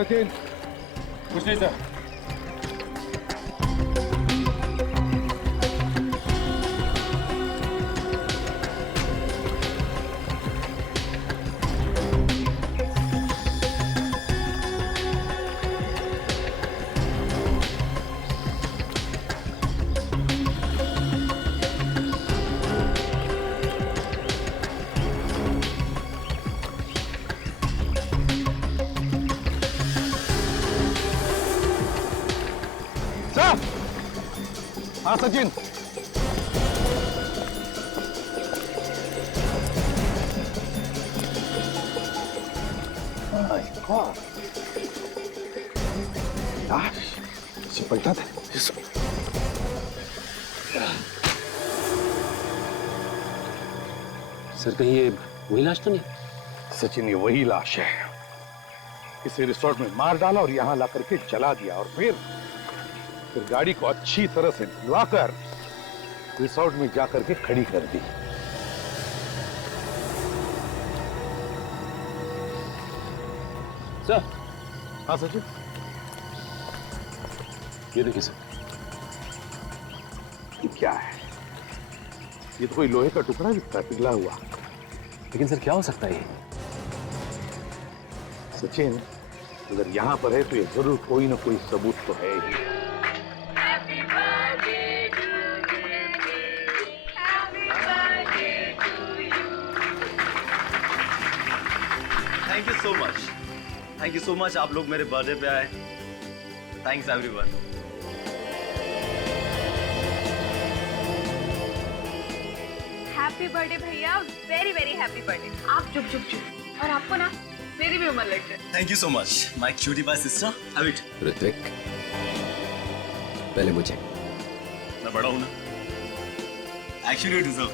सचिन? कुछ नहीं सर। हाँ सचिन। पलटा था। सर कहीं ये वही लाश तो नहीं? सचिन ये वही लाश है। इसे रिसोर्ट में मार डाला और यहां ला करके जला दिया और फिर गाड़ी को अच्छी तरह से धुलाकर रिसोर्ट में जाकर के खड़ी कर दी। सर। हाँ सचिन। ये देखिए सर। ये क्या है? ये तो कोई लोहे का टुकड़ा दिखता है, पिघला हुआ। लेकिन सर क्या हो सकता है ये? सचिन अगर यहां पर है तो ये जरूर कोई ना कोई सबूत तो है ही। थैंक यू सो मच आप लोग मेरे बर्थडे पे आए। Thanks everyone. हैप्पी बर्थडे भैया, वेरी वेरी हैप्पी बर्थडे। आप चुप चुप चुप। और आपको ना मेरी भी उम्र लग जाए। Thank you so much my cutie pie sister. Have it. Ritwik पहले मुझे। मैं बड़ा हूं ना, एक्चुअली यू डिजर्व।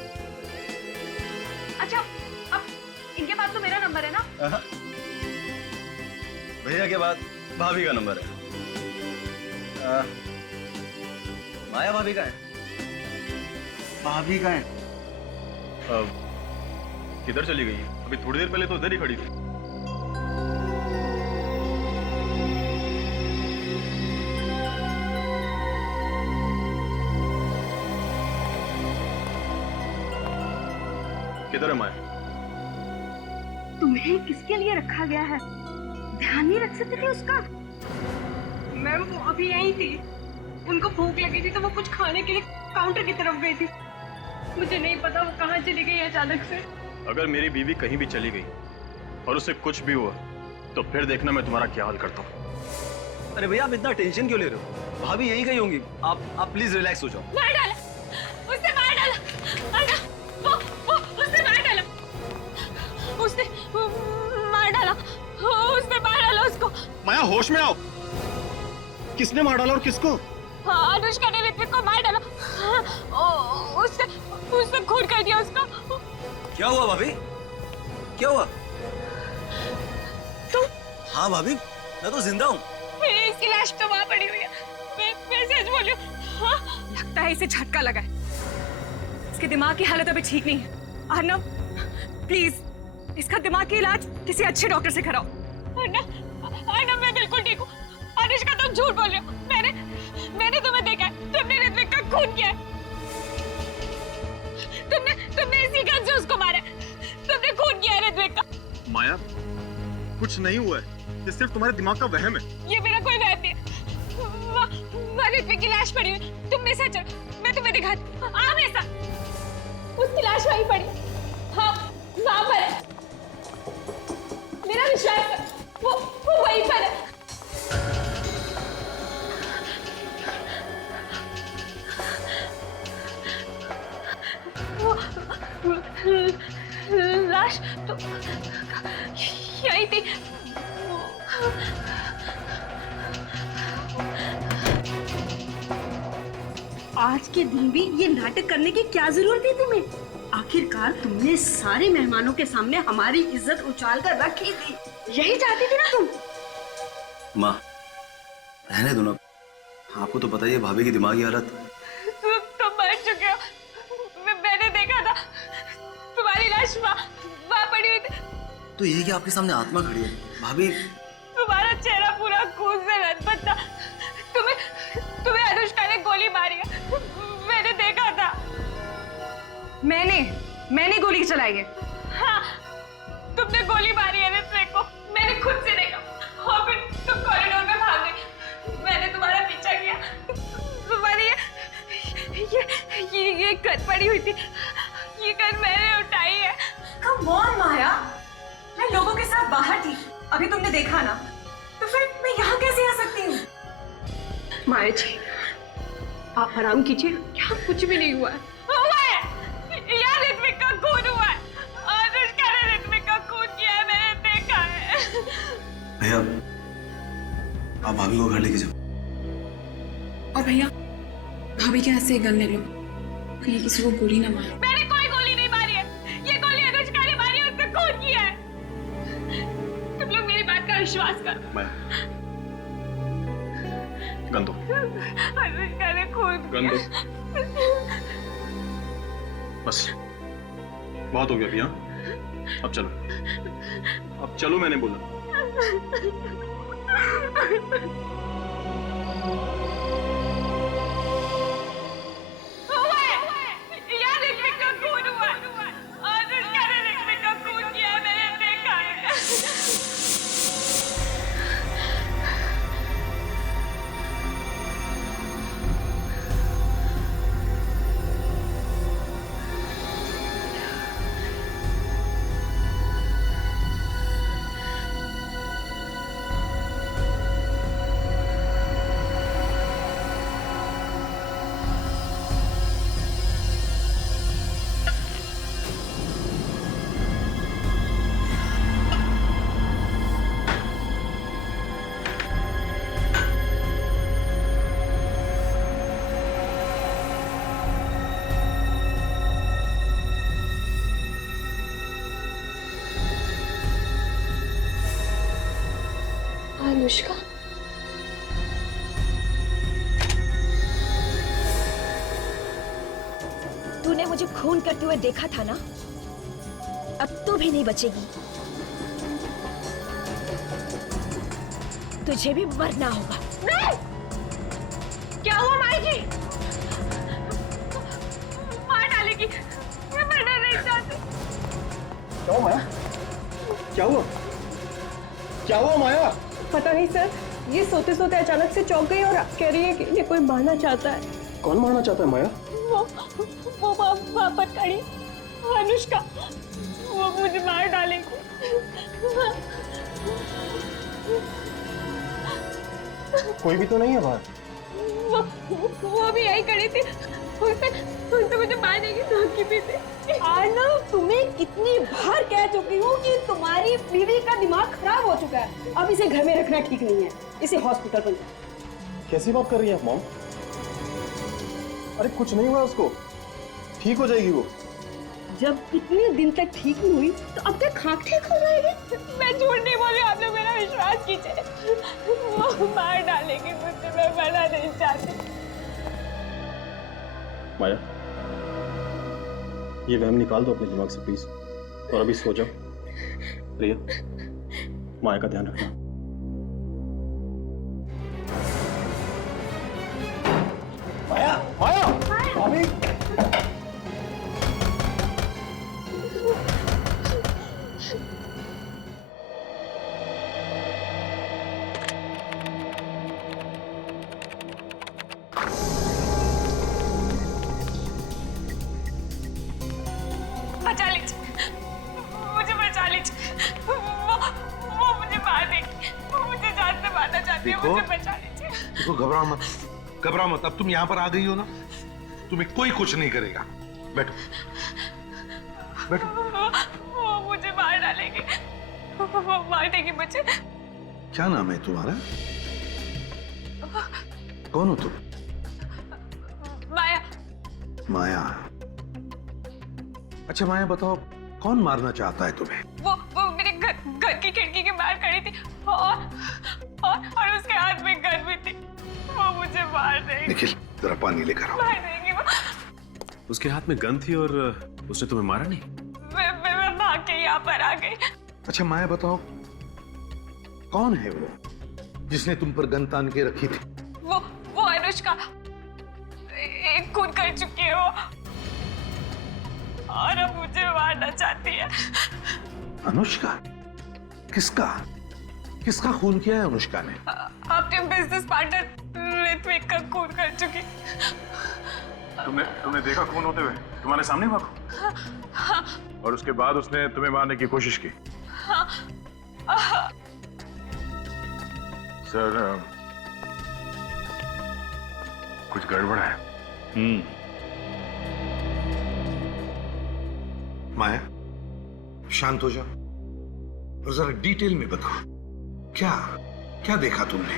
अच्छा अब इनके पास तो मेरा नंबर है ना? भैया के बाद भाभी का नंबर है। माया भाभी का है? भाभी का है? किधर चली गई? अभी थोड़ी देर पहले तो उधर ही खड़ी थी। किधर है माया? तुम्हें किसके लिए रखा गया है? ध्यान नहीं रख सकते थे उसका? मैम वो अभी यहीं थी, उनको भूख लगी थी तो वो कुछ खाने के लिए काउंटर की तरफ गई थी। मुझे नहीं पता वो कहाँ चली गई अचानक से। अगर मेरी बीवी कहीं भी चली गई और उसे कुछ भी हुआ तो फिर देखना मैं तुम्हारा क्या हाल करता हूँ। अरे भैया आप इतना टेंशन क्यों ले रहे हो? भाभी यहीं गई होंगी। आप प्लीज रिलैक्स हो जाओ। मार डाला, उसने मार डाला। वो उसने मार डाला। उसने मार डाला। उसने मार डाला उसको। माया होश में आओ। किसने मार डाला और किसको? हाँ, अनुष्का ने ऋत्विक को मार डाला। उसने खून कर दिया उसका। क्या हुआ भाभी? क्या हुआ? तुम? हाँ भाभी मैं तो जिंदा हूँ। इसकी लाश तो वहाँ पड़ी हुई है। मैं सच बोल रही हूँ। हाँ? लगता है इसे झटका लगा है। इसके दिमाग की हालत अभी ठीक नहीं है। अर्नव प्लीज इसका दिमाग की इलाज किसी अच्छे डॉक्टर से कराओ। अर्नव मैं बिल्कुल ठीक हूँ। अनुष्का तुम झूठ बोल रहे हो। मैंने तुम्हें देखा है। तुमने ऋत्विक का खून किया है। तुमने इसी गन से उसको मारा है। तुमने खून किया है ऋत्विक का। माया कुछ नहीं हुआ है, ये सिर्फ तुम्हारे दिमाग का वहम है। ये मेरा कोई वहम नहीं है। वहाँ ऋत्विक की लाश पड़ी हुई। तुम मेरे साथ चलो, मैं तुम्हें दिखाती हूँ। आओ मेरे साथ। उसकी लाश वहीं पड़ी। हाँ वहाँ पर है। मेरा विश्वास है, वो वहीं पर है। लाश तो यही थी। आज के दिन भी ये नाटक करने की क्या जरूरत थी तुम्हें? आखिरकार तुमने सारे मेहमानों के सामने हमारी इज्जत उछाल कर रखी थी। यही चाहती थी ना तुम? माँ रहने दो ना, आपको तो पता ही है भाभी की दिमागी हालत। तुम मर चुके हो। मैंने देखा था तुम्हारी लाश वहाँ पड़ी हुई थी। तो ये कि आपके सामने आत्मा खड़ी है भाभी। तुम्हारा चेहरा मैंने गोली चलाई है। हाँ, तुमने गोली मारी है ऋत्विक को, मैंने खुद से देखा, और फिर तुम कॉरिडोर में भाग गई। मैंने तुम्हारा पीछा किया, तुम्हारी ये गन पड़ी हुई थी, ये गन मैंने उठाई है। कम ऑन माया, मैं लोगों के साथ बाहर थी, अभी तुमने देखा ना, तो फिर मैं यहाँ कैसे आ सकती हूँ? माया जी, आप आराम कीजिए, यहाँ कुछ भी नहीं हुआ है। यार ऋत्विक का खून हुआ है, अनुष्का ने ऋत्विक का खून किया है, मैंने देखा है। भैया, आप भाभी को घर लेके जाओ। और भैया, भाभी के हाथ से गन ले लो, कहीं किसी को गोली ना मारो। मैंने कोई गोली नहीं मारी है, ये गोली अनुष्का ने मारी है, उसका खून किया है। तुम लोग मेरी बात का विश्वास करो। मैं गन दो। अनुष्का ने खून गन दो। बस बहुत हो गया भैया, अब चलो, अब चलो, मैंने बोला। यार ऋत्विक का खून हुआ है, अनुष्का ने ऋत्विक का खून किया है, मैंने देखा है। अनुष्का, तूने मुझे खून करते हुए देखा था ना, अब तू भी नहीं बचेगी। तुझे भी मरना होगा। नहीं! क्या हुआ माई जी? मार डालेगी, मैं मरना नहीं चाहती। क्या हुआ माया? क्या हुआ? क्या हुआ माया? पता नहीं सर, ये सोते सोते अचानक से चौंक गई और कह रही है कि ये कोई मारना चाहता है। कौन मारना चाहता है माया? वो वहाँ पर खड़ी अनुष्का, वो मुझे मार डालेगी। कोई भी तो नहीं है बाहर। वो भी यही खड़ी थी, उसने मुझे मार देगी धमकी भी दी। आर्नव, तुम्हें कितनी बार कह चुकी हूँ कि तुम्हारी बीवी का दिमाग खराब हो चुका है, अब इसे घर में रखना ठीक नहीं है, इसे हॉस्पिटल पर जाओ। कैसी बात कर रही है मॉम? अरे कुछ नहीं हुआ उसको, ठीक हो जाएगी वो। जब इतने दिन तक ठीक नहीं हुई तो अब तक खाक ठीक हो जाएगी। मैं झूठ नहीं बोली, आप लोग मेरा विश्वास कीजिए। वो मार डालेगी मुझे, मैं मरना नहीं चाहती। माया, ये वहम निकाल दो अपने दिमाग से प्लीज, और अभी सो जाओ। प्रिया, माया का ध्यान रखना। माया, माया, भाभी। बचा लीजिए, मुझे बचा लीजिए। वो मुझे मार देगी, वो मुझे जान से मारना चाहती है, मुझे बचा लीजिए। देखो, घबराओ मत, घबराओ मत। अब तुम यहाँ पर आ गई हो ना, तुम्हें कोई कुछ नहीं करेगा। बैठो, बैठो। वो मुझे मार डालेगी, वो मार देगी मुझे। क्या नाम है तुम्हारा? कौन हो तुम? माया। माया। अच्छा माया, बताओ कौन मारना चाहता है तुम्हें? वो मेरे घर की खिड़की के बाहर खड़ी थी, और उसके हाथ में गन भी थी। वो मुझे मार देगी। निखिल, जरा पानी लेकर आओ। मार देगी वो। उसके हाथ में गन थी और उसने तुम्हें मारा नहीं? मैं भाग के यहाँ पर आ गई। अच्छा माया, बताओ कौन है वो जिसने तुम पर गन तान के रखी थी? वो अनुष्का, एक खून कर चुकी है वो, और अब मुझे मारना चाहती है। अनुष्का? किसका किसका खून किया है अनुष्का ने? अपने बिजनेस पार्टनर ऋत्विक का खून कर चुकी। तुमने देखा खून होते हुए? तुम्हारे सामने हुआ? और उसके बाद उसने तुम्हें मारने की कोशिश की? सर, कुछ गड़बड़ है। माया, शांत हो जाओ और जरा डिटेल में बताओ, क्या क्या देखा तुमने?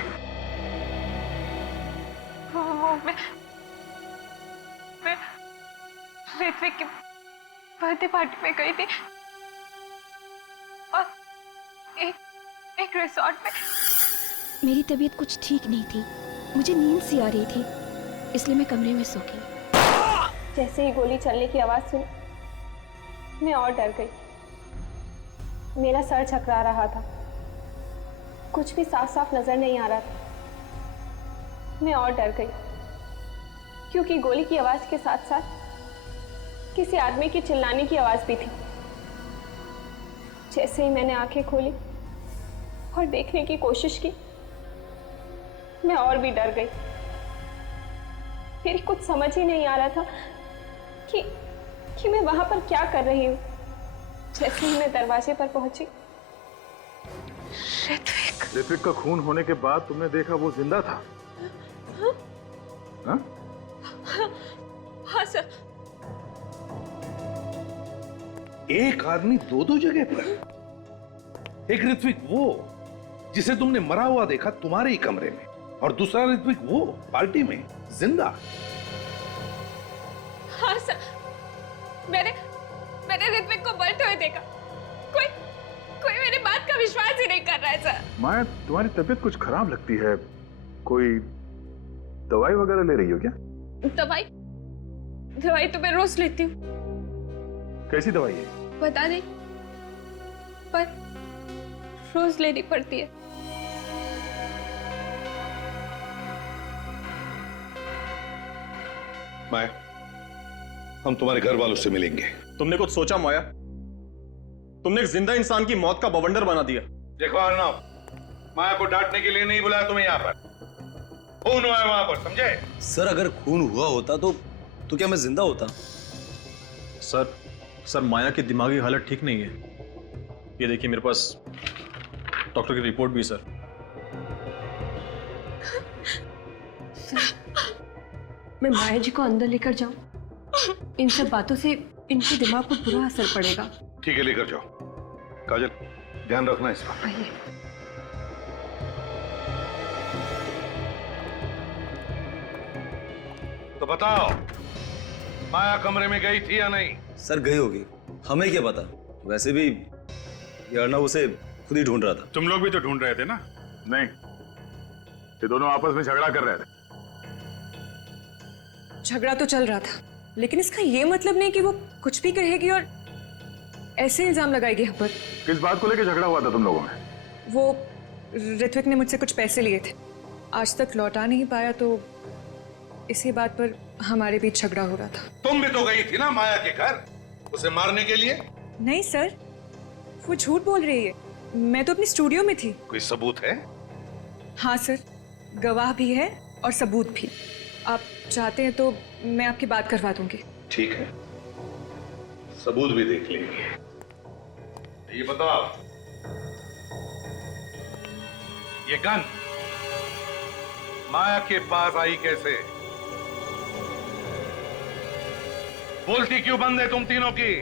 वो मैं ऋत्विक की बर्थडे पार्टी में गई थी और एक रिसोर्ट में। मेरी तबीयत कुछ ठीक नहीं थी, मुझे नींद सी आ रही थी, इसलिए मैं कमरे में सो गई। जैसे ही गोली चलने की आवाज सुनी, मैं और डर गई। मेरा सर झकरा रहा था, कुछ भी साफ साफ नजर नहीं आ रहा था। मैं और डर गई क्योंकि गोली की आवाज के साथ साथ किसी आदमी की चिल्लाने की आवाज भी थी। जैसे ही मैंने आंखें खोली और देखने की कोशिश की, मैं और भी डर गई। मेरी कुछ समझ ही नहीं आ रहा था कि मैं वहां पर क्या कर रही हूं। जैसे ही मैं दरवाजे पर पहुंची, ऋत्विक का खून होने के बाद तुमने देखा वो जिंदा था? हाँ? हाँ सर। एक आदमी दो दो जगह पर? एक ऋत्विक वो जिसे तुमने मरा हुआ देखा तुम्हारे ही कमरे में, और दूसरा ऋत्विक वो पार्टी में जिंदा। हाँ सर, मैंने ऋत्विक को मरते हुए देखा। कोई मेरी बात का विश्वास ही नहीं कर रहा है सर। माया, तुम्हारी तबीयत कुछ खराब लगती है, कोई दवाई वगैरह ले रही हो क्या? दवाई तो मैं रोज लेती हूँ। कैसी दवाई है? बता नहीं, पर रोज लेनी पड़ती है। माया, हम तुम्हारे घर वालों से मिलेंगे। तुमने कुछ सोचा माया? तुमने एक जिंदा इंसान की मौत का बवंडर बना दिया। देखो अर्णव, माया को डांटने के लिए नहीं बुलाया तुम्हें यहाँ पर। खून हुआ है वहां पर, समझे? सर, अगर खून हुआ होता तो क्या मैं जिंदा होता? सर माया की दिमागी हालत ठीक नहीं है। ये देखिए, मेरे पास डॉक्टर की रिपोर्ट भी है सर। मैं माया जी को अंदर लेकर जाऊं? इन सब बातों से इनके दिमाग को बुरा असर पड़ेगा। ठीक है, लेकर जाओ। काजल, ध्यान रखना इस पर। आइए। तो बताओ, माया कमरे में गई थी या नहीं? सर, गई होगी, हमें क्या पता। वैसे भी ये अर्णव उसे खुद ही ढूंढ रहा था। तुम लोग भी तो ढूंढ रहे थे ना? नहीं, ये दोनों आपस में झगड़ा कर रहे थे। झगड़ा तो चल रहा था, लेकिन इसका ये मतलब नहीं कि वो कुछ भी कहेगी और ऐसे इल्जाम लगाएगी हम पर। किस बात को लेकर झगड़ा हुआ था तुम लोगों में? वो ऋत्विक ने मुझसे कुछ पैसे लिए थे, आज तक लौटा नहीं पाया, तो इसी बात पर हमारे बीच झगड़ा हो रहा था। तुम भी तो गई थी ना माया के घर, उसे मारने के लिए? नहीं सर, वो झूठ बोल रही है। मैं तो अपने स्टूडियो में थी। कोई सबूत है? हाँ सर, गवाह भी है और सबूत भी। आप चाहते हैं तो मैं आपकी बात करवा दूंगी। ठीक है, सबूत भी देख लेंगे। ये बताओ, ये गन माया के पास आई कैसे? बोलती क्यों बंद है तुम तीनों की?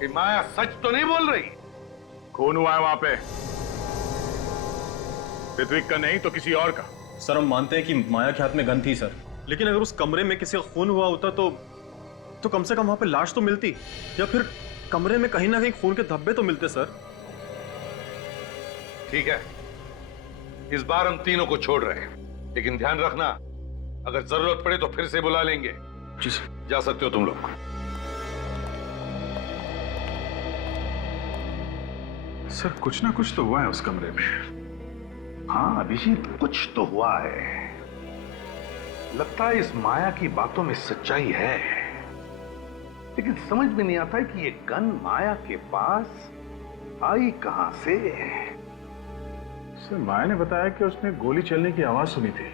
कि माया सच तो नहीं बोल रही? खून हुआ है वहां पे, ऋत्विक का नहीं तो किसी और का। सर, हम मानते हैं कि माया के हाथ में गन थी सर, लेकिन अगर उस कमरे में किसी का खून हुआ होता तो कम से कम वहां पे लाश तो मिलती, या फिर कमरे में कहीं ना कहीं खून के धब्बे तो मिलते सर। ठीक है, इस बार हम तीनों को छोड़ रहे हैं, लेकिन ध्यान रखना, अगर जरूरत पड़े तो फिर से बुला लेंगे। जी सर। जा सकते हो तुम लोग। सर, कुछ ना कुछ तो हुआ है उस कमरे में। हाँ अभिजीत, कुछ तो हुआ है। लगता है इस माया की बातों में सच्चाई है। लेकिन समझ में नहीं आता है कि ये गन माया के पास आई कहां से। सर माया ने बताया कि उसने गोली चलने की आवाज सुनी थी।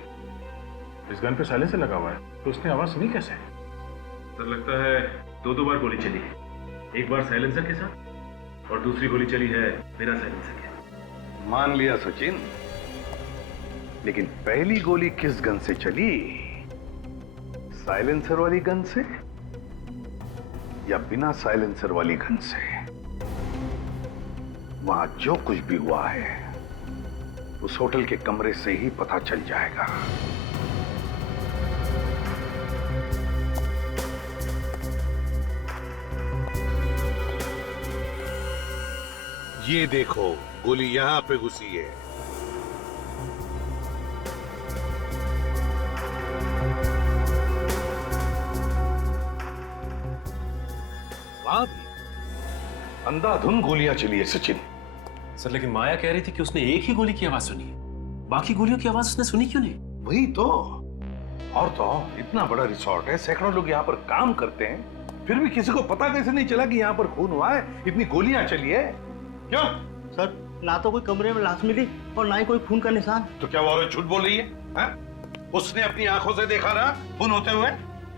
इस गन पे साइलेंसर लगा हुआ है, तो उसने आवाज सुनी कैसे? सर लगता है दो बार गोली चली है, एक बार साइलेंसर के साथ और दूसरी गोली चली है बिना साइलेंसर के। मान लिया सचिन, लेकिन पहली गोली किस गन से चली? साइलेंसर वाली गन से या बिना साइलेंसर वाली गन से? वहां जो कुछ भी हुआ है उस होटल के कमरे से ही पता चल जाएगा। ये देखो, गोली यहां पे घुसी है। वहां भी अंधाधुंध गोलियां चली है सचिन। सर लेकिन माया कह रही थी कि उसने एक ही गोली की आवाज सुनी है, बाकी गोलियों की आवाज उसने सुनी क्यों नहीं? वही तो। और तो इतना बड़ा रिसोर्ट है, सैकड़ों लोग यहाँ पर काम करते हैं, फिर भी किसी को पता कैसे नहीं चला कि यहाँ पर खून हुआ है, इतनी गोलियां चली है? क्यों सर, ना तो कोई कमरे में लाश मिली और ना ही कोई खून का निशान। तो क्या वो औरत झूठ बोल रही है, हा? उसने अपनी आंखों से देखा ना खून होते हुए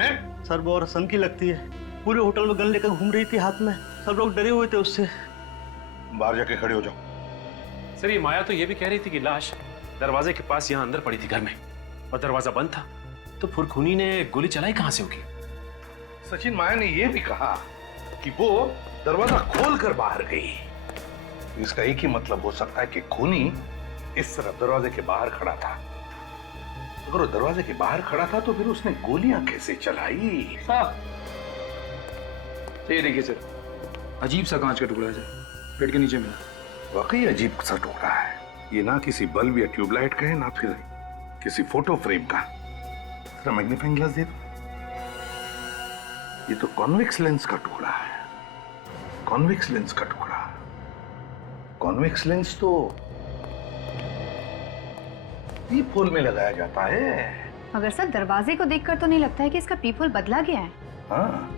है? सर वो औरत सन की लगती है, पूरे होटल में गन लेकर घूम रही थी हाथ में, सब लोग डरे हुए थे उससे। बाहर जाके खड़े हो जाओ। सर ये माया तो ये भी कह रही थी कि लाश दरवाजे के पास यहाँ अंदर पड़ी थी घर में और दरवाजा बंद था, तो फुरखुनी ने गोली चलाई कहां से होगी? सचिन, माया ने यह भी कहा कि वो दरवाजा खोलकर बाहर गई। इसका एक ही मतलब हो सकता है कि खूनी इस तरफ दरवाजे के बाहर खड़ा था। अगर वो दरवाजे के बाहर खड़ा था तो फिर उसने गोलियां कैसे चलाई? ये देखिए सर, अजीब सा कांच का टुकड़ा है सर, पेट के नीचे मिला। वाकई अजीब सा टुकड़ा है ये, ना किसी बल्ब या ट्यूबलाइट का है, ना फिर किसी फोटो फ्रेम का। जरा मैग्नीफाइंग ग्लास दे दो। ये तो कॉन्वेक्स लेंस का टुकड़ा है, कॉन्वेक्स लेंस का टुकड़ा। कॉन्वेक्स लेंस तो पीप होल में लगाया जाता है। मगर सर दरवाजे को देखकर तो नहीं लगता है कि इसका पीप होल बदला गया है। हाँ,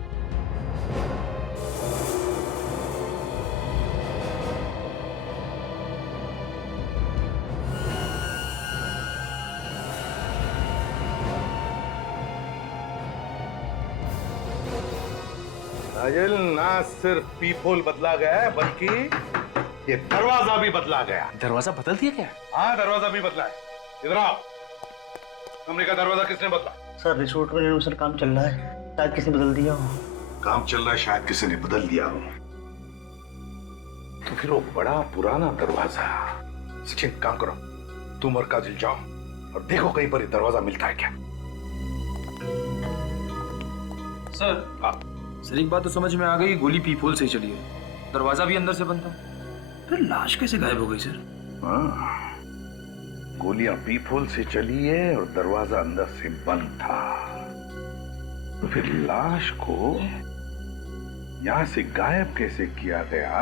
नाजिल, ना सिर्फ पीपोल बदला गया है बल्कि ये दरवाजा भी बदला गया। दरवाजा बदल दिया क्या? हाँ, दरवाजा भी बदला है। इधर आओ। कमरे का दरवाजा किसने बदला? सर रिसोर्ट में रेनोवेशन काम चल रहा है, शायद किसी ने बदल दिया हो। काम चल रहा है, शायद किसी ने बदल दिया हो। तो फिर वो बड़ा पुराना दरवाजा। सचिन, काम करो, तुम और काजिल जाओ और देखो कहीं पर ये दरवाजा मिलता है क्या। सर हाँ सर, एक बात तो समझ में आ गई, गोली पीपोल से ही चली है, दरवाजा भी अंदर से बंद था, फिर लाश कैसे गायब हो गई सर? हाँ, गोलियां पीपोल से चली है और दरवाजा अंदर से बंद था, तो फिर लाश को यहां से गायब कैसे किया गया?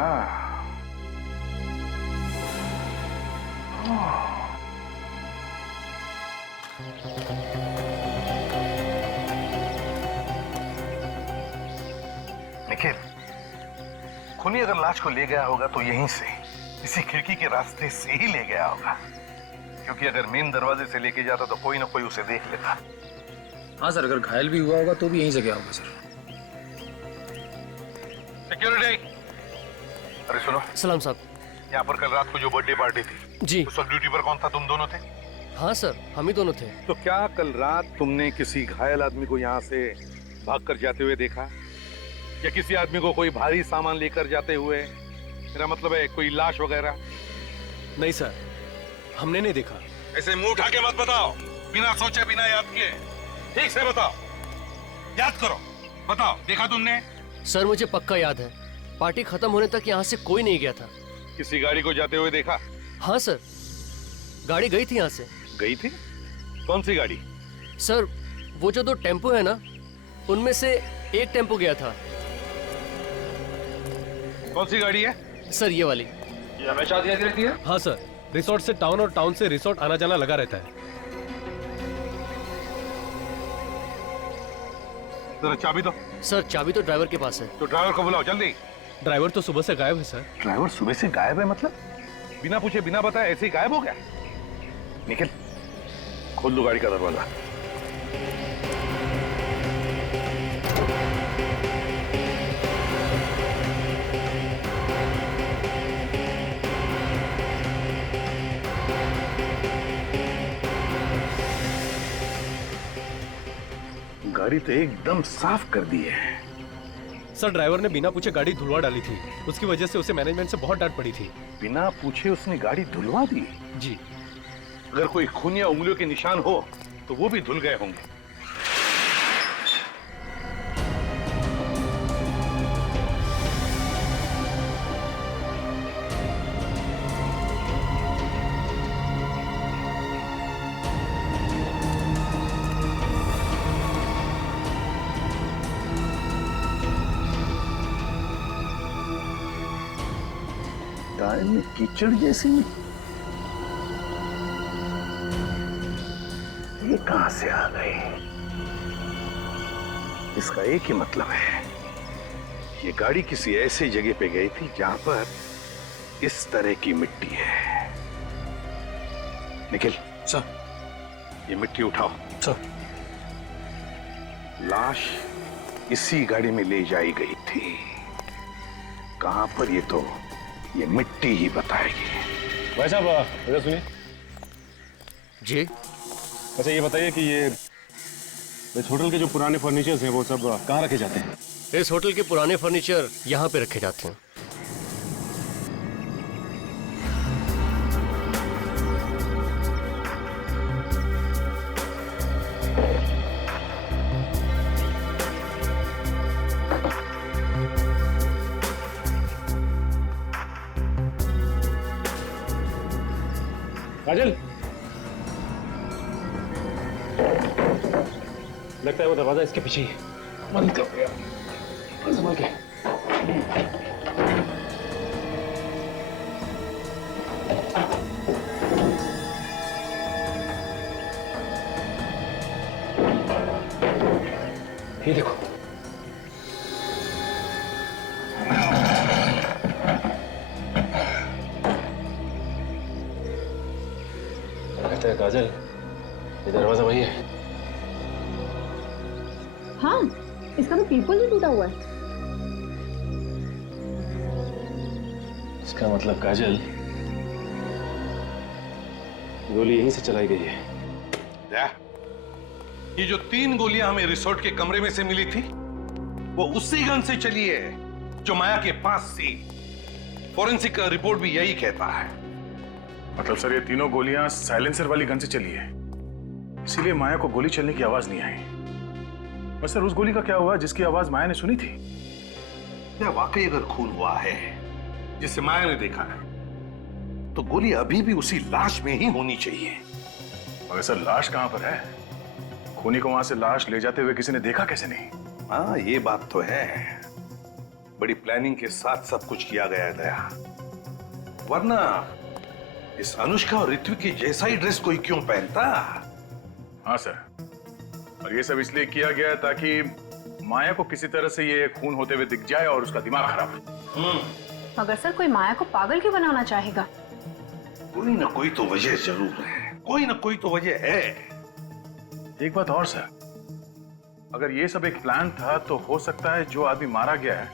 निखिल, खूनी अगर लाश को ले गया होगा तो यहीं से, इसी खिड़की के रास्ते से ही ले गया होगा, क्योंकि अगर मेन दरवाजे से लेके जाता तो कोई ना कोई उसे देख लेता। हाँ सर, अगर घायल भी हुआ होगा तो भी यहीं से गया होगा सर। सिक्योरिटी, अरे सुनो। सलाम साहब। यहाँ पर कल रात को जो बर्थडे पार्टी थी जी, उस वक्त ड्यूटी पर कौन था? तुम दोनों थे? हाँ सर, हम ही दोनों थे। तो क्या कल रात तुमने किसी घायल आदमी को यहाँ से भागकर जाते हुए देखा, या किसी आदमी को कोई भारी सामान लेकर जाते हुए? मेरा मतलब है कोई लाश वगैरह? नहीं सर, हमने नहीं देखा। ऐसे मुंह उठा के मत बताओ, बिना सोचे बिना याद किए। ठीक से बताओ, याद करो, बताओ, देखा तुमने? सर मुझे पक्का याद है, पार्टी खत्म होने तक यहाँ से कोई नहीं गया था। किसी गाड़ी को जाते हुए देखा? हाँ सर, गाड़ी गई थी यहाँ से। गई थी? कौन सी गाड़ी? सर वो जो 2 टेम्पो है ना, उनमें से एक टेम्पो गया था। कौन सी गाड़ी है? सर ये वाली। ये हमेशा आती रहती है? हाँ सर, रिसोर्ट से टाउन और टाउन से रिसोर्ट आना जाना लगा रहता है। जरा चाबी दो। सर चाबी तो ड्राइवर के पास है। तो ड्राइवर को बुलाओ जल्दी। ड्राइवर तो सुबह से गायब है सर। ड्राइवर सुबह से गायब है मतलब? बिना पूछे बिना बताए ऐसे ही गायब हो गया? निखिल खोल दो गाड़ी का दरवाजा। गाड़ी तो एकदम साफ कर दी है। सर ड्राइवर ने बिना पूछे गाड़ी धुलवा डाली थी, उसकी वजह से उसे मैनेजमेंट से बहुत डांट पड़ी थी। बिना पूछे उसने गाड़ी धुलवा दी? जी। अगर कोई खून या उंगलियों के निशान हो तो वो भी धुल गए होंगे। टायर में कीचड़ जैसी ये कहां से आ गई? इसका एक ही मतलब है, ये गाड़ी किसी ऐसी जगह पे गई थी जहां पर इस तरह की मिट्टी है। निखिल सर, ये मिट्टी उठाओ। सर। लाश इसी गाड़ी में ले जाई गई थी। कहां पर ये मिट्टी ही बताएगी। भाई साहब इधर सुनिए। जी। अच्छा ये बताइए कि ये इस होटल के जो पुराने फर्नीचर्स हैं वो सब कहाँ रखे जाते हैं? इस होटल के पुराने फर्नीचर यहाँ पे रखे जाते हैं। काजल, लगता है वो दरवाजा इसके पीछे ही है। बंद कर दिया। संभल के। ये देखो। लगता है काजल, ये दरवाजा वही है। हाँ, इसका तो पीपल भी टूटा हुआ है। इसका मतलब काजल, गोली यहीं से चलाई गई है। ये जो 3 गोलियां हमें रिसोर्ट के कमरे में से मिली थी, वो उसी गन से चली है जो माया के पास थी। फॉरेंसिक का रिपोर्ट भी यही कहता है। मतलब सर ये तीनों गोलियां साइलेंसर वाली गन से चली है, इसीलिए माया को गोली चलने की आवाज नहीं आई। बस सर उस गोली का क्या हुआ जिसकी आवाज माया ने सुनी थी? क्या वाकई अगर खून हुआ है जिसे माया ने देखा है, तो गोली अभी भी उसी लाश में ही होनी चाहिए। मगर सर लाश कहां पर है? खूनी को वहां से लाश ले जाते हुए किसी ने देखा कैसे नहीं? हाँ ये बात तो है, बड़ी प्लानिंग के साथ सब कुछ किया गया दया, वरना इस अनुष्का और ऋत्विक की जैसा ही ड्रेस कोई क्यों पहनता? हाँ सर, और ये सब इसलिए किया गया ताकि माया को किसी तरह से ये खून होते हुए दिख जाए और उसका दिमाग खराब हो। मगर सर कोई माया को पागल क्यों बनाना चाहेगा? कोई ना कोई तो वजह जरूर है, कोई ना कोई तो वजह है। एक बात और सर, अगर ये सब एक प्लान था तो हो सकता है जो आदमी मारा गया है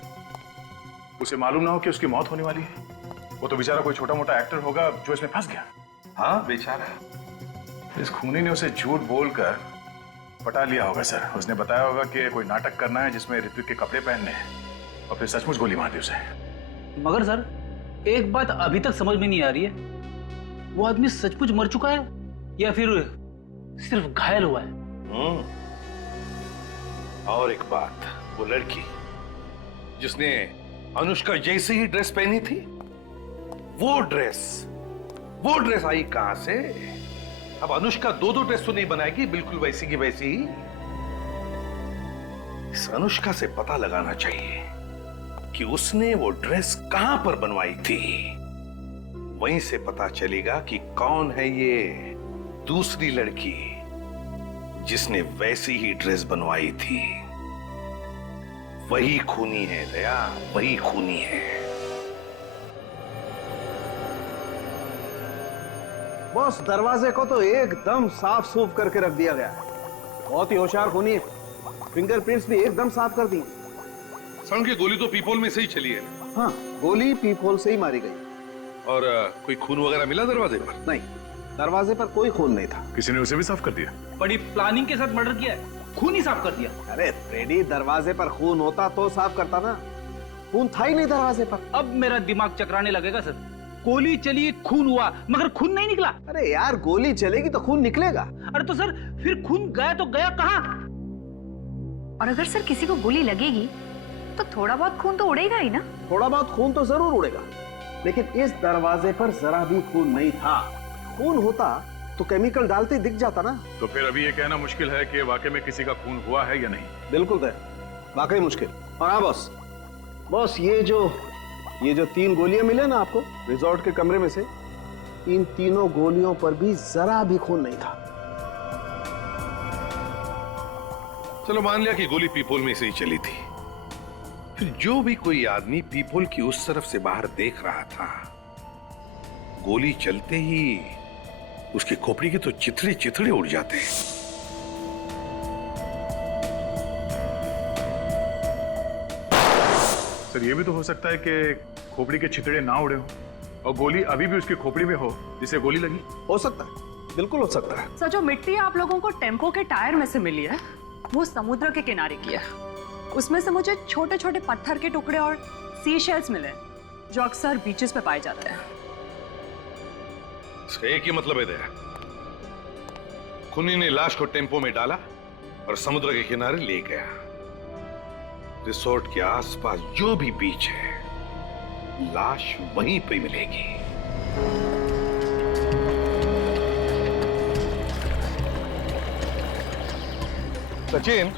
उसे मालूम ना हो कि उसकी मौत होने वाली है। वो तो बेचारा कोई छोटा मोटा एक्टर होगा जो इसमें फंस गया। हाँ बेचारा। इस खूनी ने उसे झूठ बोलकर पटा लिया होगा सर। उसने बताया होगा कि कोई नाटक करना है जिसमें ऋत्विक के कपड़े पहनने हैं और फिर सचमुच गोली मार दी उसे। मगर सर एक बात अभी तक समझ में नहीं आ रही है, वो आदमी सचमुच मर चुका है या फिर सिर्फ घायल हुआ है? और एक बात, वो लड़की जिसने अनुष्का जैसी ही ड्रेस पहनी थी, वो ड्रेस आई कहां से? अब अनुष्का 2 ड्रेस तो नहीं बनाएगी बिल्कुल वैसी की वैसी ही। इस अनुष्का से पता लगाना चाहिए कि उसने वो ड्रेस कहां पर बनवाई थी। वहीं से पता चलेगा कि कौन है ये दूसरी लड़की जिसने वैसी ही ड्रेस बनवाई थी। वही खूनी है दया, वही खूनी है। बॉस, दरवाजे को तो एकदम साफ सूफ करके रख दिया गया है। बहुत ही होशियार खूनी है। फिंगरप्रिंट्स भी एकदम साफ कर दिए। सर की गोली तो पीपोल में से ही चली है। हाँ, गोली पीपोल से ही मारी गई। और कोई खून वगैरह मिला दरवाजे पर? नहीं, दरवाजे पर कोई खून नहीं था। किसी ने उसे भी साफ कर दिया? बड़ी प्लानिंग के साथ मर्डर किया है, खून ही साफ कर दिया। अरे रेडी, दरवाजे पर खून होता तो साफ करता ना। खून था ही नहीं दरवाजे पर। अब मेरा दिमाग चकराने लगेगा सर। गोली चली, खून हुआ, मगर खून नहीं निकला। अरे यार, गोली चलेगी तो खून निकलेगा। अरे तो सर फिर खून गया तो गया कहाँ? और अगर सर किसी को गोली लगेगी तो थोड़ा बहुत खून तो उड़ेगा ही ना। थोड़ा बहुत खून तो जरूर उड़ेगा, लेकिन इस दरवाजे पर जरा भी खून नहीं था। खून होता तो केमिकल डालते दिख जाता ना। तो फिर अभी ये कहना मुश्किल है कि वाकई में किसी का खून हुआ है या नहीं। बिल्कुल है, वाकई मुश्किल। और हाँ बॉस, ये जो 3 गोलियां मिले ना आपको रिजॉर्ट के कमरे में से, इन तीनों गोलियों पर भी जरा भी खून नहीं था। चलो मान लिया कि गोली पीपोल में से ही चली थी, फिर जो भी कोई आदमी पीपोल की उस तरफ से बाहर देख रहा था, गोली चलते ही उसकी खोपड़ी के तो चिथड़े चिथड़े उड़ जाते हैं। सर ये भी तो हो सकता है कि खोपड़ी के छितड़े ना उड़े हो और गोली अभी भी उसकी खोपड़ी में हो जिसे गोली लगी। हो सकता है, बिल्कुल हो सकता है। सर, जो मिट्टी आप लोगों को टेम्पो के टायर में से मिली है वो समुद्र के किनारे की है। उसमें से मुझे छोटे छोटे पत्थर के टुकड़े और सी शेल्स मिले जो अक्सर बीचेस पे पाए जाते हैं। इसका एक ही मतलब है दया, खूनी ने लाश को टेम्पो में डाला और समुद्र के किनारे ले गया। रिसोर्ट के आसपास जो भी बीच है, लाश वहीं पे मिलेगी। सचिन,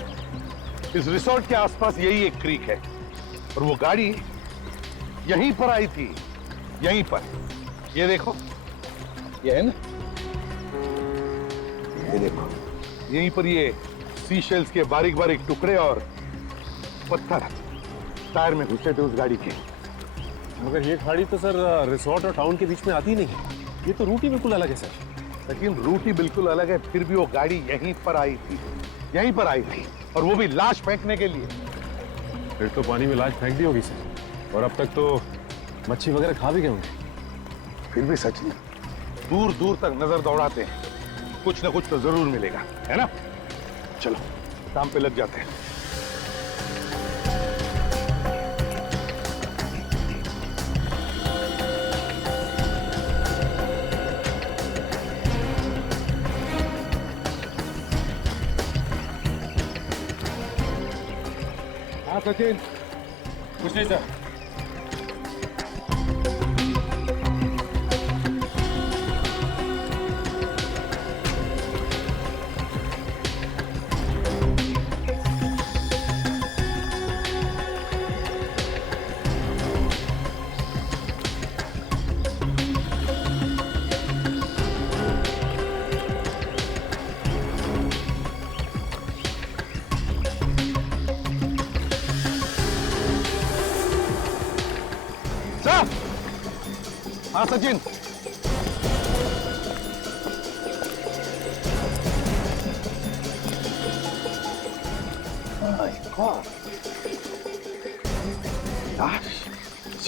इस रिसोर्ट के आसपास यही एक क्रीक है और वो गाड़ी यहीं पर आई थी, यहीं पर। ये देखो, ये है ना, ये देखो, यहीं पर ये सी शेल्स के बारीक बारीक टुकड़े और पत्थर टायर में घुसे थे उस गाड़ी के। मगर ये गाड़ी तो सर रिसोर्ट और टाउन के बीच में आती नहीं है, ये तो रूट ही बिल्कुल अलग है सर। लेकिन रूट ही बिल्कुल अलग है, फिर भी वो गाड़ी यहीं पर आई थी, यहीं पर आई थी, और वो भी लाश फेंकने के लिए। फिर तो पानी में लाश फेंक दी होगी सर, और अब तक तो मच्छी वगैरह खा भी गए होंगे। फिर भी सचिन, दूर दूर तक नजर दौड़ाते हैं, कुछ ना कुछ तो जरूर मिलेगा, है ना? चलो काम पे लग जाते हैं। हाँ सचिन, कुछ नहीं सर। हाँ सचिन,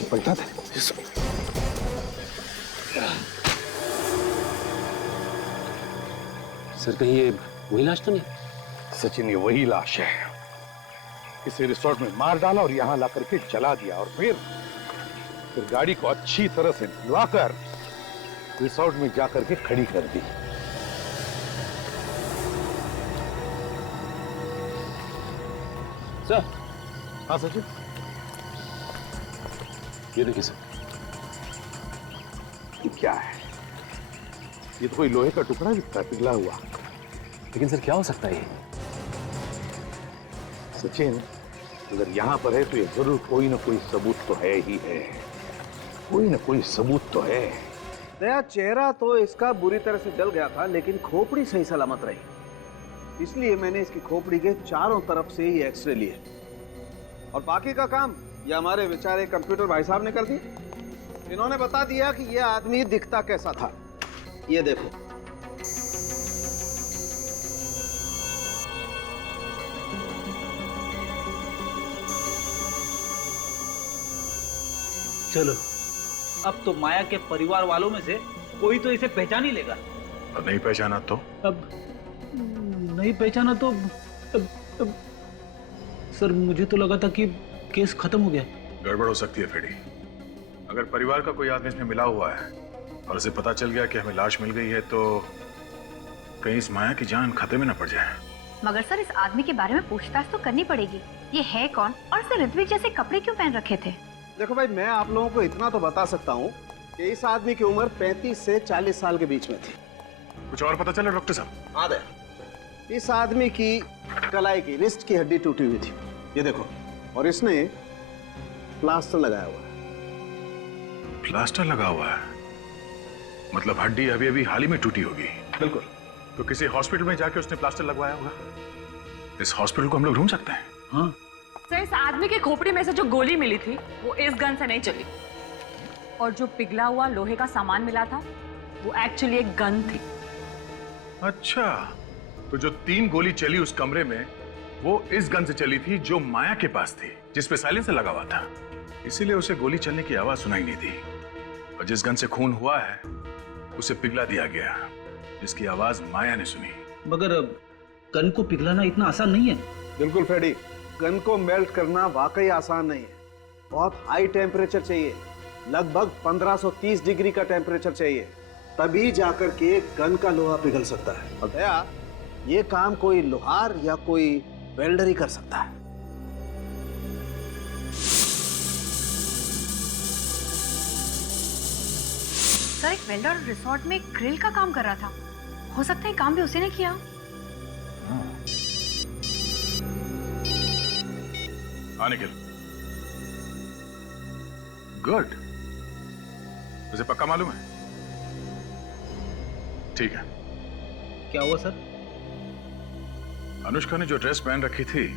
पलटा था। सर कहीं ये वही लाश तो नहीं? सचिन, ये वही लाश है। इसे रिसोर्ट में मार डाला और यहां ला करके जला दिया, और फिर गाड़ी को अच्छी तरह से धुलवाकर रिसोर्ट में जाकर के खड़ी कर दी। सर। हाँ सचिन, ये देखिए सर। ये क्या है? ये तो कोई लोहे का टुकड़ा दिखता है, पिघला हुआ। लेकिन सर क्या हो सकता है ये? सचिन, अगर यहां पर है तो ये जरूर कोई ना कोई सबूत तो है ही है, कोई ना कोई सबूत तो है। दया, चेहरा तो इसका बुरी तरह से जल गया था, लेकिन खोपड़ी सही सलामत रही। इसलिए मैंने इसकी खोपड़ी के चारों तरफ से ही एक्सरे लिए। और बाकी का काम ये हमारे बेचारे कंप्यूटर भाई साहब ने कर दिया। इन्होंने बता दिया कि ये आदमी दिखता कैसा था। ये देखो। चलो, अब तो माया के परिवार वालों में से कोई तो इसे पहचान ही लेगा। और नहीं पहचाना तो? अब नहीं पहचाना तो अब, सर मुझे तो लगा था कि केस खत्म हो गया। गड़बड़ हो सकती है फेडी। अगर परिवार का कोई आदमी इसमें मिला हुआ है और उसे पता चल गया कि हमें लाश मिल गई है तो कहीं इस माया की जान खतरे में न पड़ जाए। मगर सर इस आदमी के बारे में पूछताछ तो करनी पड़ेगी। ये है कौन और इसे ऋत्विक जैसे कपड़े क्यों पहन रखे थे? देखो भाई, मैं आप लोगों को इतना तो बता सकता हूँ कि इस आदमी की उम्र 35 से 40 साल के बीच में थी। कुछ और पता चला डॉक्टर साहब? हाँ दे। इस आदमी की कलाई की रिस्ट की हड्डी टूटी हुई थी, ये देखो, और इसने प्लास्टर लगाया हुआ है। प्लास्टर लगा हुआ है? मतलब हड्डी अभी अभी हाल ही में टूटी होगी। बिल्कुल। तो किसी हॉस्पिटल में जाके उसने प्लास्टर लगवाया होगा। इस हॉस्पिटल को हम लोग ढूंढ सकते हैं। हाँ सर, इस आदमी के खोपड़ी में से जो गोली मिली थी वो इस गन से नहीं चली, और जो पिघला हुआ लोहे का सामान मिला था वो एक्चुअली एक गन थी। अच्छा, तो जो 3 गोली चली उस कमरे में वो इस गन से चली थी जो माया के पास थी, जिस पे साइलेंसर लगा हुआ था। इसीलिए उसे गोली चलने की आवाज सुनाई नहीं दी। और जिस गन से खून हुआ है उसे पिघला दिया गया, जिसकी आवाज माया ने सुनी। मगर गन को पिघलाना इतना आसान नहीं है। बिल्कुल फेडी, गन को मेल्ट करना वाकई आसान नहीं है। बहुत हाई टेम्परेचर चाहिए, लगभग 1530 डिग्री का टेम्परेचर चाहिए, तभी जाकर के गन का लोहा पिघल सकता है। और दया, ये काम कोई लोहार या कोई वेल्डर ही कर सकता है। सर एक वेल्डर रिसोर्ट में ग्रिल का काम कर रहा था, हो सकता है काम भी उसी ने किया। हाँ निखिल, गुड। मुझे पक्का मालूम है। ठीक है। क्या हुआ सर? अनुष्का ने जो ड्रेस पहन रखी थी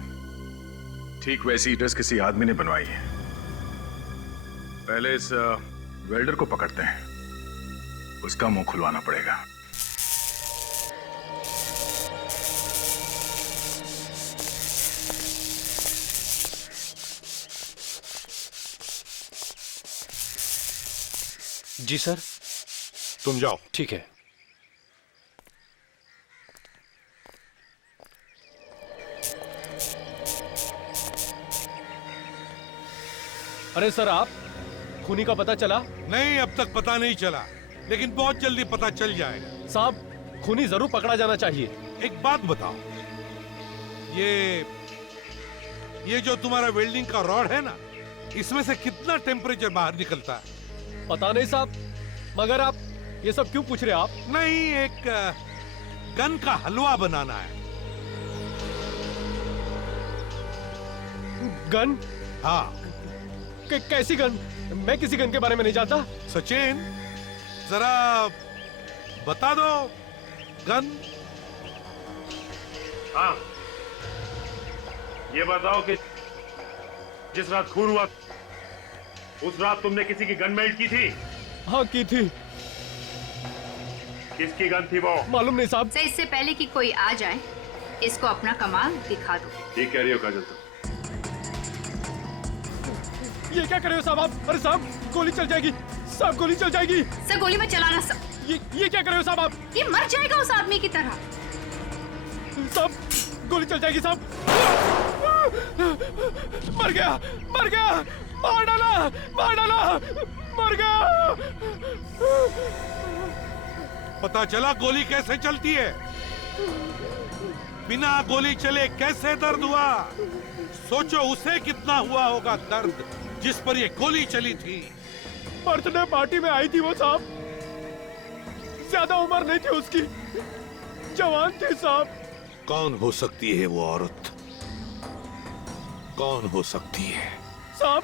ठीक वैसी ड्रेस किसी आदमी ने बनवाई है। पहले इस वेल्डर को पकड़ते हैं, उसका मुंह खुलवाना पड़ेगा। जी सर। तुम जाओ। ठीक है। अरे सर, आप खूनी का पता चला? नहीं, अब तक पता नहीं चला, लेकिन बहुत जल्दी पता चल जाएगा। साहब, खूनी जरूर पकड़ा जाना चाहिए। एक बात बताओ, ये जो तुम्हारा वेल्डिंग का रॉड है ना, इसमें से कितना टेम्परेचर बाहर निकलता है? पता नहीं साहब, मगर आप ये सब क्यों पूछ रहे हैं आप? नहीं, एक गन का हलवा बनाना है। गन? हाँ। कैसी गन? मैं किसी गन के बारे में नहीं जानता। सचिन, जरा बता दो, गन? हाँ, ये बताओ कि जिस रात खून हुआ उस रात तुमने किसी की गन मेल्ट की थी? हाँ, की थी। किसकी गन थी वो? मालूम नहीं साहब। सर इससे पहले कि कोई आ जाए, इसको अपना कमाल दिखा दो। ठीक कह रही हो काजल तुम। ये क्या कर रहे हो साहब आप? अरे साहब, गोली चल जाएगी साहब, गोली चल जाएगी। सर गोली में चलाना सर। ये क्या कर रहे हो साहब आप? ये मर जाएगा उस आदमी की तरह। साहब, गोली चल जाएगी साहब। मर गया, मर गया, मार डाला, मार डाला, मर गया। पता चला गोली कैसे चलती है? बिना गोली चले कैसे दर्द हुआ? सोचो उसे कितना हुआ होगा दर्द जिस पर ये गोली चली थी। बर्थडे पार्टी में आई थी वो साहब, ज्यादा उम्र नहीं थी उसकी, जवान थी साहब। कौन हो सकती है वो औरत? कौन हो सकती है? साहब,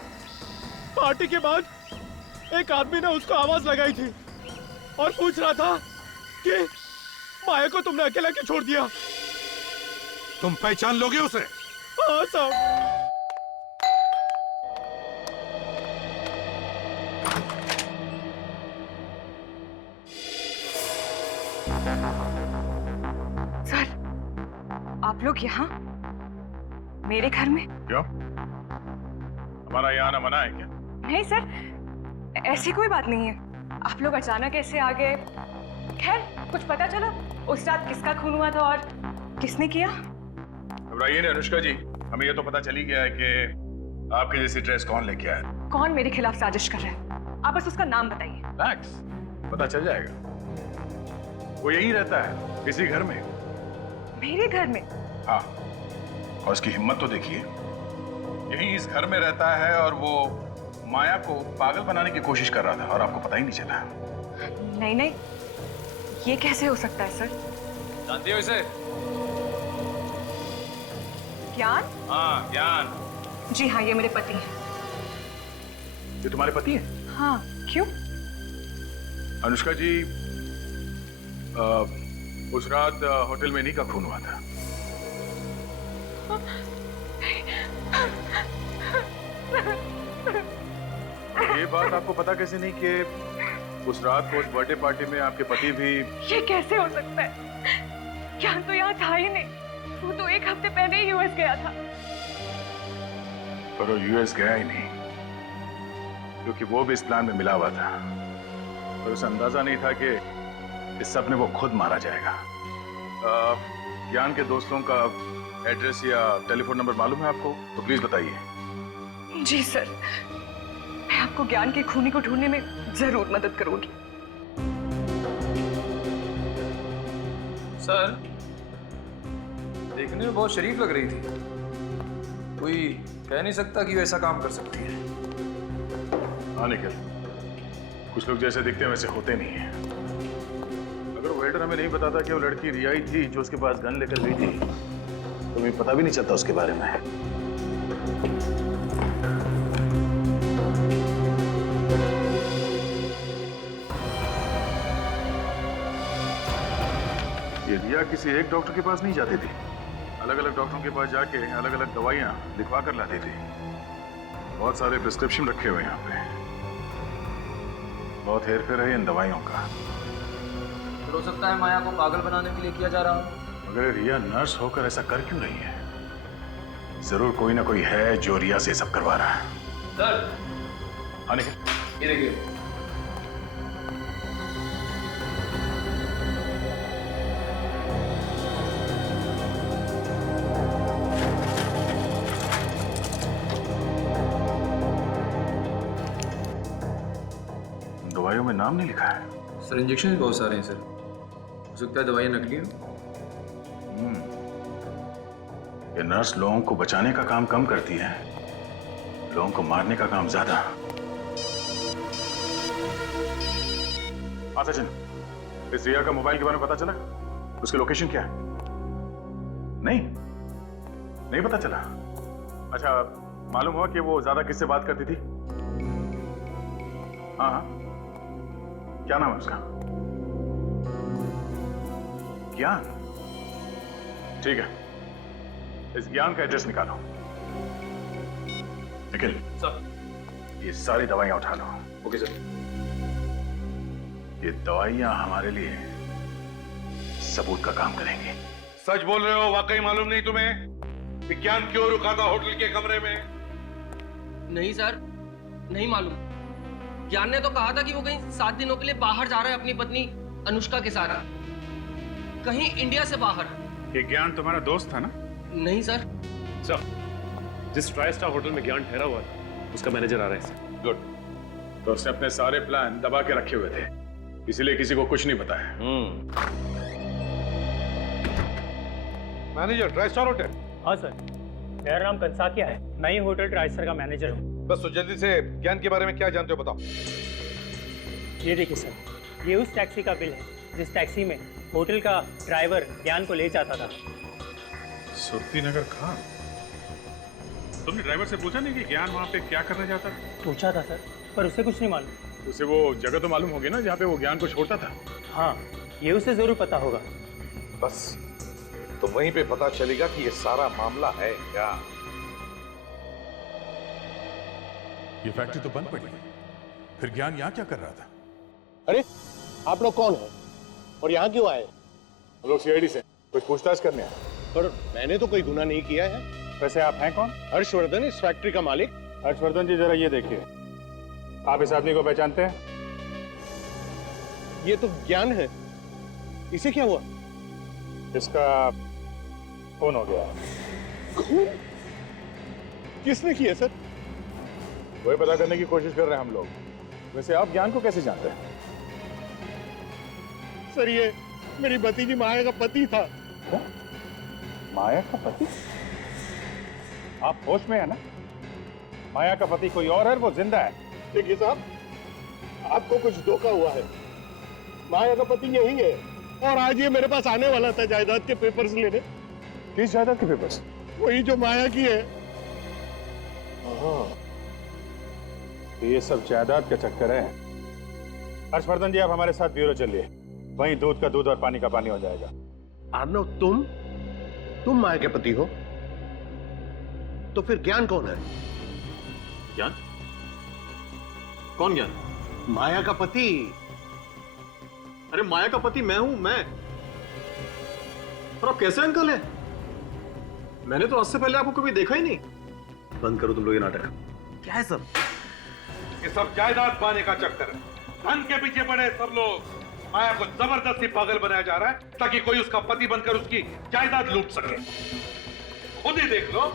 पार्टी के बाद एक आदमी ने उसको आवाज लगाई थी और पूछ रहा था कि माया को तुमने अकेला क्यों छोड़ दिया? तुम पहचान लोगे उसे? हाँ साहब। आप लोग यहाँ मेरे घर में? क्यों? हमारा यहाँ आना मना है क्या? नहीं सर, ऐसी कोई बात नहीं है। आप लोग अचानक ऐसे आ गए। खैर, कुछ पता चला उस रात किसका खून हुआ था और किसने किया? घबराइए नहीं अनुष्का जी, हमें ये तो पता चल ही गया है कि आपके जैसी ड्रेस कौन लेके आया। कौन मेरे खिलाफ साजिश कर रहा है? आप बस उसका नाम बताइए। मैक्स, पता चल जाएगा। वो यही रहता है इसी घर में। मेरे घर में? हाँ, और उसकी हिम्मत तो देखिए, यही इस घर में रहता है और वो माया को पागल बनाने की कोशिश कर रहा था और आपको पता ही नहीं चला। नहीं नहीं, ये कैसे हो सकता है सर? जानती हो इसे? ज्ञान? हाँ, ज्ञान। जी हाँ, ये मेरे पति हैं। ये तुम्हारे पति हैं? हाँ, क्यों? अनुष्का जी, उस रात होटल में इन्हीं का खून हुआ था। ये बात आपको पता कैसे नहीं कि उस रात को उस बर्थडे पार्टी में आपके पति भी? ये कैसे हो सकता है? ज्ञान तो यहाँ था ही नहीं। वो तो 1 हफ्ते पहले ही यूएस गया था। पर वो यूएस गया ही नहीं, क्योंकि वो भी इस प्लान में मिला हुआ था और उसे अंदाजा नहीं था कि इस सब में वो खुद मारा जाएगा। ज्ञान के दोस्तों का एड्रेस या टेलीफोन नंबर मालूम है आपको? तो प्लीज बताइए। जी सर, मैं आपको ज्ञान के खूनी को ढूंढने में जरूर मदद करूंगी। सर, देखने में बहुत शरीफ लग रही थी। कोई कह नहीं सकता कि वो ऐसा काम कर सकती है। हाँ निखिल, कुछ लोग जैसे दिखते हैं वैसे होते नहीं हैं। अगर वो वेटर हमें नहीं बताता कि वो लड़की रिया ही थी जो उसके पास गन लेकर गई थी, तो हमें पता भी नहीं चलता उसके बारे में। ये रिया किसी एक डॉक्टर के पास नहीं जाती थी, अलग अलग डॉक्टरों के पास जाके अलग अलग दवाइयां लिखवा कर लाती थी। बहुत सारे प्रिस्क्रिप्शन रखे हुए हैं यहाँ पे। बहुत हेरफेर है इन दवाइयों का। हो सकता है माया को पागल बनाने के लिए किया जा रहा हो। मगर रिया नर्स होकर ऐसा कर क्यों रही है? जरूर कोई ना कोई है जो रिया से सब करवा रहा है। सर, हाँ निखिल, ये देखिए। दवाइयों में नाम नहीं लिखा है। सर, इंजेक्शन भी बहुत सारे हैं सर। हो सकता है दवाइयाँ नकली हो। ये नर्स लोगों को बचाने का काम कम करती है, लोगों को मारने का काम ज्यादा। सचिन, इस रिया का मोबाइल के बारे में पता चला? उसकी लोकेशन क्या है? नहीं पता चला। अच्छा, मालूम हुआ कि वो ज्यादा किससे बात करती थी? हाँ, क्या नाम है उसका? ज्ञान। ठीक है, इस ज्ञान का एड्रेस निकालो। निखिल सर, ये सारी दवाइयां उठा लो। Okay sir. ये दवाइयां हमारे लिए सबूत का काम करेंगी। सच बोल रहे हो? वाकई मालूम नहीं तुम्हें कि ज्ञान क्यों रुका था होटल के कमरे में? नहीं सर, नहीं मालूम। ज्ञान ने तो कहा था कि वो कहीं 7 दिनों के लिए बाहर जा रहा है अपनी पत्नी अनुष्का के साथ, कहीं इंडिया से बाहर। ये ज्ञान तुम्हारा दोस्त था ना? नहीं सर। सर, जिस ट्राई स्टार होटल में ज्ञान ठहरा हुआ था उसका मैनेजर आ रहा है सर। गुड। तो उसने अपने सारे प्लान दबा के रखे हुए थे, इसलिए किसी को कुछ नहीं बताया। Manager try star hotel? हाँ सर, मेरा नाम कंसाकिया है। मैं ही होटल ट्राई स्टार का मैनेजर हूँ। बस तो जल्दी से ज्ञान के बारे में क्या जानते हो बताओ। ये देखिए सर, ये उस टैक्सी का बिल है जिस टैक्सी में होटल का ड्राइवर ज्ञान को ले जाता था। सुरती नगर खान? तुमने ड्राइवर से पूछा नहीं कि ज्ञान वहाँ पे क्या करने जाता था? पूछा था सर, पर उसे कुछ नहीं मालूम। उसे वो जगह तो मालूम होगी ना जहाँ पे वो ज्ञान को छोड़ता था? हाँ, ये उसे जरूर पता होगा। बस तो वहीं पे पता चलेगा कि ये सारा मामला है क्या। ये फैक्ट्री तो बंद पड़ी, फिर ज्ञान यहाँ क्या कर रहा था? अरे, आप लोग कौन हैं और यहाँ क्यों आए? हम लोग सीआईडी से कुछ पूछताछ करने आए। पर मैंने तो कोई गुनाह नहीं किया है। वैसे आप हैं कौन? हर्षवर्धन, इस फैक्ट्री का मालिक। हर्षवर्धन जी, जरा ये देखिए, आप इस आदमी को पहचानते हैं? ये तो ज्ञान है। इसे क्या हुआ? इसका खून हो गया। खून? किसने किया सर? वही पता करने की कोशिश कर रहे हैं हम लोग। वैसे आप ज्ञान को कैसे जानते हैं? सर ये मेरी भतीजी माया का पति था। माया का पति? आप होश में है ना? माया का पति कोई और है, वो जिंदा है। देखिए साहब, आपको कुछ धोखा हुआ है। माया का पति यही है और आज ये मेरे पास आने वाला था जायदाद के पेपर्स लेने। किस जायदाद के पेपर्स? वही जो माया की है। ये सब जायदाद का चक्कर है। हर्षवर्धन जी, आप हमारे साथ ब्यूरो चलिए, वहीं दूध का दूध और पानी का पानी हो जाएगा। अर्नव, तुम माया के पति हो? तो फिर ज्ञान कौन है? ज्ञान? कौन ज्ञान? माया का पति। अरे माया का पति मैं हूं, मैं। और आप कैसे अंकल हैं? मैंने तो आज से पहले आपको कभी देखा ही नहीं। बंद करो तुम लोग ये नाटक। क्या है सब? ये सब जायदाद पाने का चक्कर है। धन के पीछे पड़े सब लोग। माया को जबरदस्ती पागल बनाया जा रहा है ताकि कोई उसका पति बनकर उसकी जायदाद लूट सके। खुद ही देख लो।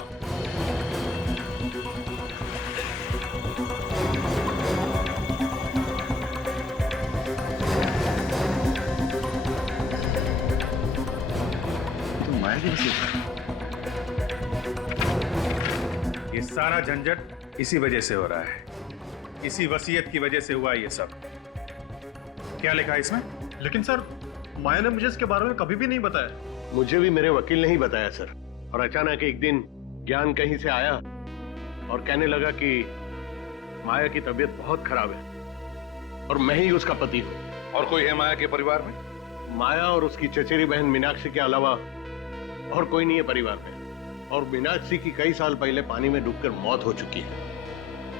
ये सारा झंझट इसी वजह से हो रहा है। इसी वसीयत की वजह से हुआ ये सब। क्या लिखा है इसमें? लेकिन सर, माया ने मुझे इसके बारे में कभी भी नहीं बताया। मुझे भी मेरे वकील ने ही बताया सर। और अचानक एक दिन ज्ञान कहीं से आया और कहने लगा कि माया की तबीयत बहुत खराब है और मैं ही उसका पति हूं। और कोई है माया के परिवार में? माया और उसकी चचेरी बहन मीनाक्षी के अलावा और कोई नहीं है परिवार में। और मीनाक्षी की कई साल पहले पानी में डूबकर मौत हो चुकी है।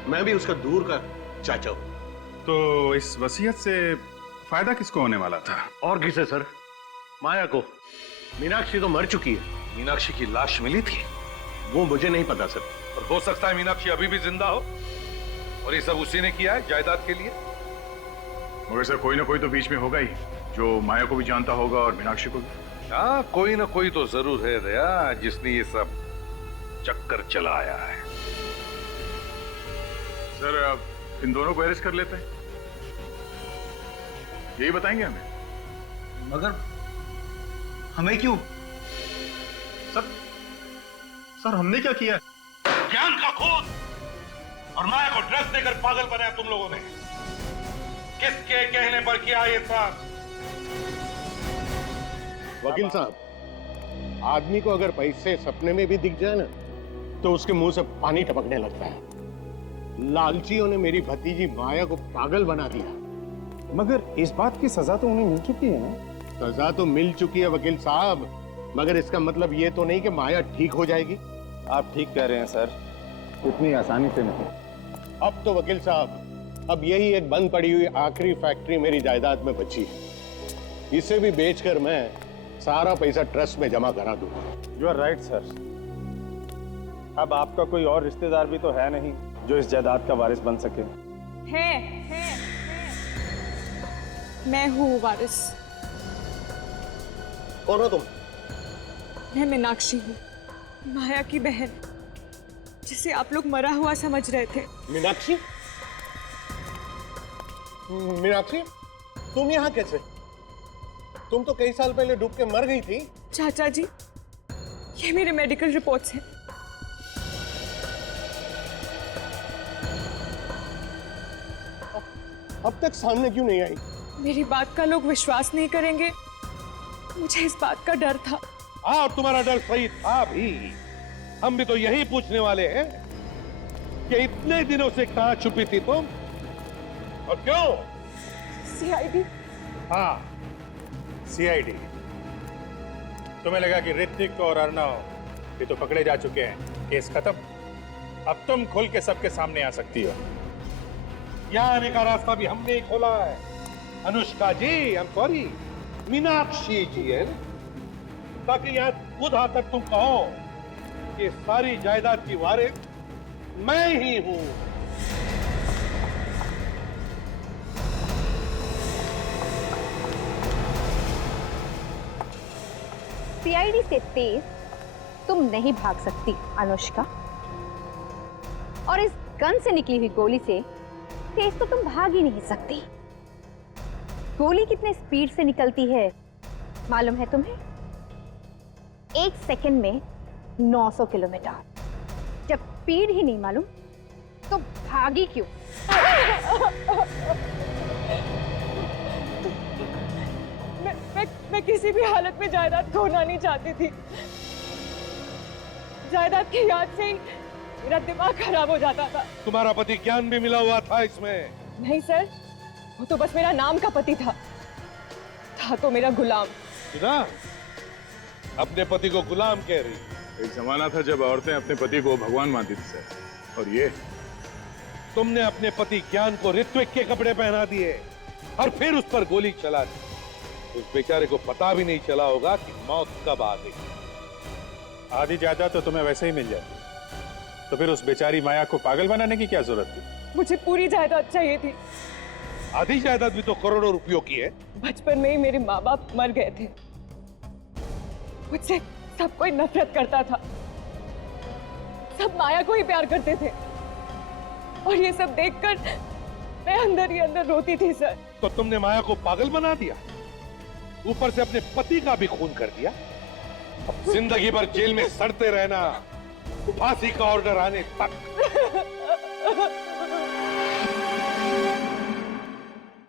मैं भी उसका दूर का चाचा हूं। तो इस वसीयत से फायदा किसको होने वाला था? और किसे सर? माया को। मीनाक्षी तो मर चुकी है। मीनाक्षी की लाश मिली थी? वो मुझे नहीं पता सर। और हो सकता है मीनाक्षी अभी भी जिंदा हो और ये सब उसी ने किया है जायदाद के लिए। मगर सर, कोई ना कोई तो बीच में होगा ही जो माया को भी जानता होगा और मीनाक्षी को भी। हाँ, कोई ना कोई तो जरूर है दया, जिसने ये सब चक्कर चलाया है। सर, अब इन दोनों को अरेस्ट कर लेते हैं। यही बताएंगे हमें। मगर हमें क्यों? सर हमने क्या किया? ज्ञान का खून और माया को ड्रग्स देकर पागल बनाया तुम लोगों ने। किसके कहने पर किया ये सब? वकील साहब, आदमी को अगर पैसे सपने में भी दिख जाए ना तो उसके मुंह से पानी टपकने लगता है। लालचियों ने मेरी भतीजी माया को पागल बना दिया। मगर इस बात की सजा तो उन्हें मिल चुकी है ना? सजा तो मिल चुकी है वकील साहब, मगर इसका मतलब ये तो नहीं कि माया ठीक हो जाएगी। आप ठीक कह रहे हैं सर, इतनी आसानी से नहीं। अब तो वकील साहब, अब यही एक बंद पड़ी हुई आखिरी फैक्ट्री मेरी जायदाद में बची है। इसे भी बेचकर मैं सारा पैसा ट्रस्ट में जमा करा दूंगा। You are right sir. अब आपका कोई और रिश्तेदार भी तो है नहीं जो इस जायदाद का वारिस बन सके। है। मैं हूँ वारिस। कौन हो तुम? मैं मीनाक्षी हूँ, माया की बहन, जिसे आप लोग मरा हुआ समझ रहे थे। मीनाक्षी? मीनाक्षी, तुम यहाँ कैसे? तुम तो कई साल पहले डूब के मर गई थी। चाचा जी, ये मेरे मेडिकल रिपोर्ट्स हैं। अब तक सामने क्यों नहीं आई? मेरी बात का लोग विश्वास नहीं करेंगे, मुझे इस बात का डर था। हाँ, तुम्हारा डर सही था भी। हम भी तो यही पूछने वाले हैं कि इतने दिनों से कहां छुपी थी तुम और क्यों? सीआईडी। हाँ, सीआईडी। तुम्हें लगा कि ऋतिक और अर्णव ये तो पकड़े जा चुके हैं, केस खत्म। अब तुम खुल के सबके सामने आ सकती हो। यहाँ आने का रास्ता भी हमने ही खोला है। अनुष्का जी, I'm sorry, मीनाक्षी जी है, ताकि यहाँ खुद आकर तुम कहो कि सारी जायदाद की वारिस मैं ही हूं। सीआईडी से तेज तुम नहीं भाग सकती अनुष्का, और इस गन से निकली हुई गोली से तेज तो तुम भाग ही नहीं सकती। गोली कितने स्पीड से निकलती है मालूम है तुम्हें? 1 सेकंड में 900 किलोमीटर। जब स्पीड ही नहीं मालूम तो भागी क्यों? मैं किसी भी हालत में जायदाद खोना नहीं चाहती थी। जायदाद की याद से ही मेरा दिमाग खराब हो जाता था। तुम्हारा पति ज्ञान भी मिला हुआ था इसमें? नहीं सर, वो तो बस मेरा नाम का पति था तो मेरा गुलाम। सुना, अपने पति को गुलाम कह रही। एक जमाना था जब औरतें अपने पति को भगवान मानती थी सर, और ये तुमने अपने पति ज्ञान को ऋत्विक के कपड़े पहना दिए और फिर उस पर गोली चला दी। उस बेचारे को पता भी नहीं चला होगा कि मौत कब आ गई। आधी जायदाद तो तुम्हें वैसे ही मिल जाती, तो फिर उस बेचारी माया को पागल बनाने की क्या जरूरत थी? मुझे पूरी जायदाद चाहिए थी। आधी जायदाद भी तो करोड़ों रुपयों की है। बचपन में ही मेरे माँ बाप मर गए थे। मुझसे सब कोई नफरत करता था, सब माया को ही प्यार करते थे, और ये सब देखकर मैं अंदर ही अंदर रोती थी सर। तो तुमने माया को पागल बना दिया, ऊपर से अपने पति का भी खून कर दिया। अब जिंदगी भर जेल में सड़ते रहना, फांसी का ऑर्डर आने तक।